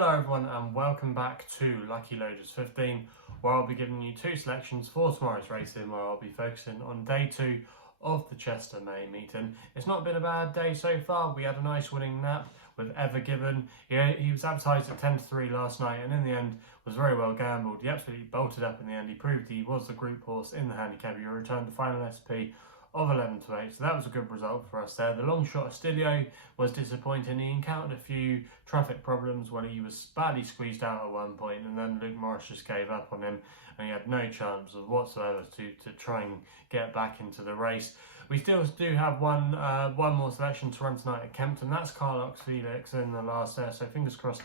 Hello everyone and welcome back to Lucky Loaders 15, where I'll be giving you two selections for tomorrow's racing, where I'll be focusing on day 2 of the Chester May meeting. It's not been a bad day so far. We had a nice winning nap with Ever Given. He was advertised at 10-3 last night and in the end was very well gambled. He absolutely bolted up in the end. He proved he was the group horse in the handicap. He returned the final SP of 11-8, so that was a good result for us there. The Longshot Studio was disappointing. He encountered a few traffic problems when he was badly squeezed out at one point, and then Luke Morris just gave up on him and he had no chance whatsoever to try and get back into the race. We still do have one more selection to run tonight at Kempton. That's Carlox Felix in the last there, so fingers crossed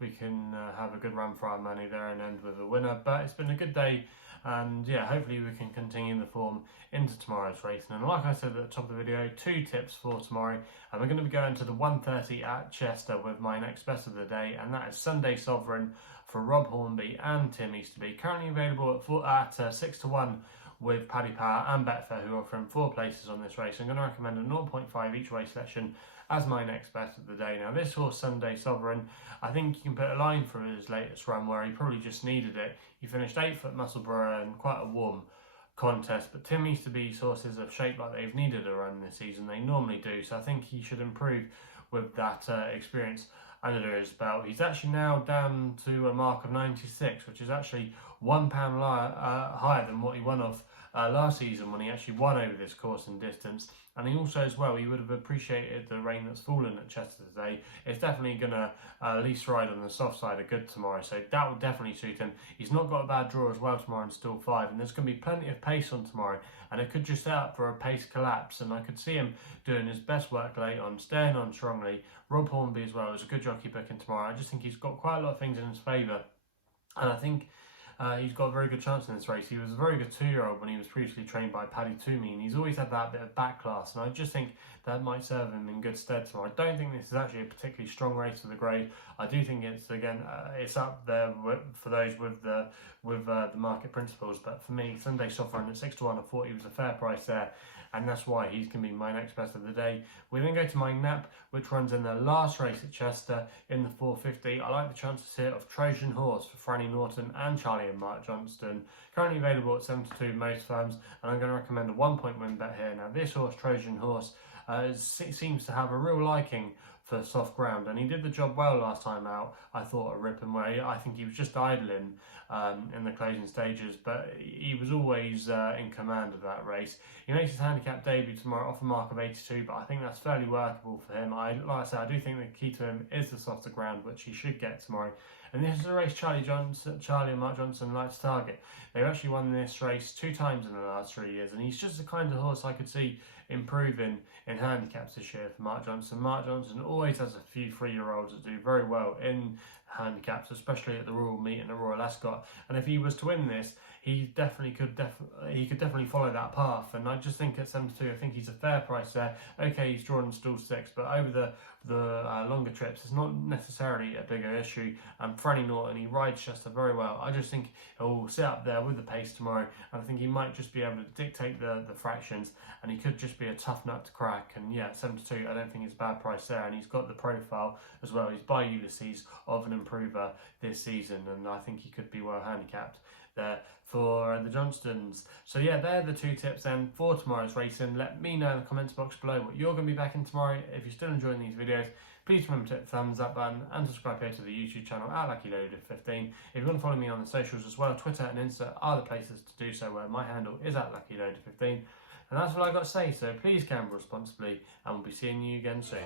we can have a good run for our money there and end with a winner. But it's been a good day, and yeah, hopefully we can continue the form into tomorrow's racing. And like I said at the top of the video, 2 tips for tomorrow, and we're going to be going to the 1:30 at Chester with my next bet of the day, and that is Sunday Sovereign for Rob Hornby and Tim Easterby, currently available at 6-1 with Paddy Power and Betfair, who are offering 4 places on this race. I'm going to recommend a 0.5 each way selection as my next bet of the day. Now this horse, Sunday Sovereign, I think you can put a line for his latest run where he probably just needed it. He finished 8th at Musselburgh in quite a warm contest, but Tim Easterby's horses have shaped like they've needed a run this season. They normally do, so I think he should improve with that experience under his belt. He's actually now down to a mark of 96, which is actually £1 higher than what he won off last season when he actually won over this course and distance. And he also, as well, he would have appreciated the rain that's fallen at Chester today. It's definitely going to at least ride on the soft side of good tomorrow, so that would definitely suit him. He's not got a bad draw as well tomorrow in still 5, and there's going to be plenty of pace on tomorrow, and it could just set up for a pace collapse, and I could see him doing his best work late on, staying on strongly. Rob Hornby as well is a good jockey booking tomorrow. I just think he's got quite a lot of things in his favour, and I think he's got a very good chance in this race. He was a very good 2-year-old when he was previously trained by Paddy Toomey, and he's always had that bit of back class, and I just think that might serve him in good stead tomorrow. I don't think this is actually a particularly strong race for the grade. I do think it's, again, it's up there for those with the market principles, but for me, Sunday Sovereign at 6-1, I thought he was a fair price there, and that's why he's going to be my next best of the day. We then go to my nap, which runs in the last race at Chester in the 450. I like the chances here of Trojan Horse for Franny Norton and Charlie and Mark Johnston, currently available at 7-2 most firms, and I'm going to recommend a 1-point win bet here. Now this horse, Trojan Horse, seems to have a real liking for soft ground, and he did the job well last time out, I thought, at Ripon, where I think he was just idling in the closing stages, but he was always in command of that race. He makes his handicap debut tomorrow off a mark of 82, but I think that's fairly workable for him. Like I said, I do think the key to him is the softer ground, which he should get tomorrow. And this is a race Charlie and Mark Johnson like to target. They've actually won this race 2 times in the last 3 years, and he's just the kind of horse I could see improving in handicaps this year for Mark Johnson. Mark Johnson always has a few 3-year-olds that do very well in handicaps, especially at the Royal Meet and the Royal Ascot. And if he was to win this, he could definitely follow that path. And I just think at 7-2, I think he's a fair price there. Okay, he's drawn in stall 6, but over the longer trips, it's not necessarily a bigger issue. And Franny Norton, he rides Chester very well. I just think he'll sit up there with the pace tomorrow, and I think he might just be able to dictate the fractions, and he could just be a tough nut to crack. And yeah, 7-2, I don't think it's a bad price there, and he's got the profile as well. He's by Ulysses of an improver this season, and I think he could be well handicapped there for the Johnstons. So yeah, they're the 2 tips then for tomorrow's racing. Let me know in the comments box below what you're going to be backing tomorrow. If you're still enjoying these videos, please remember to hit the thumbs up button and subscribe here to the YouTube channel at Lucky Loader 15. If you want to follow me on the socials as well, Twitter and Insta are the places to do so, where my handle is at Lucky Loader 15. And that's all I got to say, so please gamble responsibly, and we'll be seeing you again soon.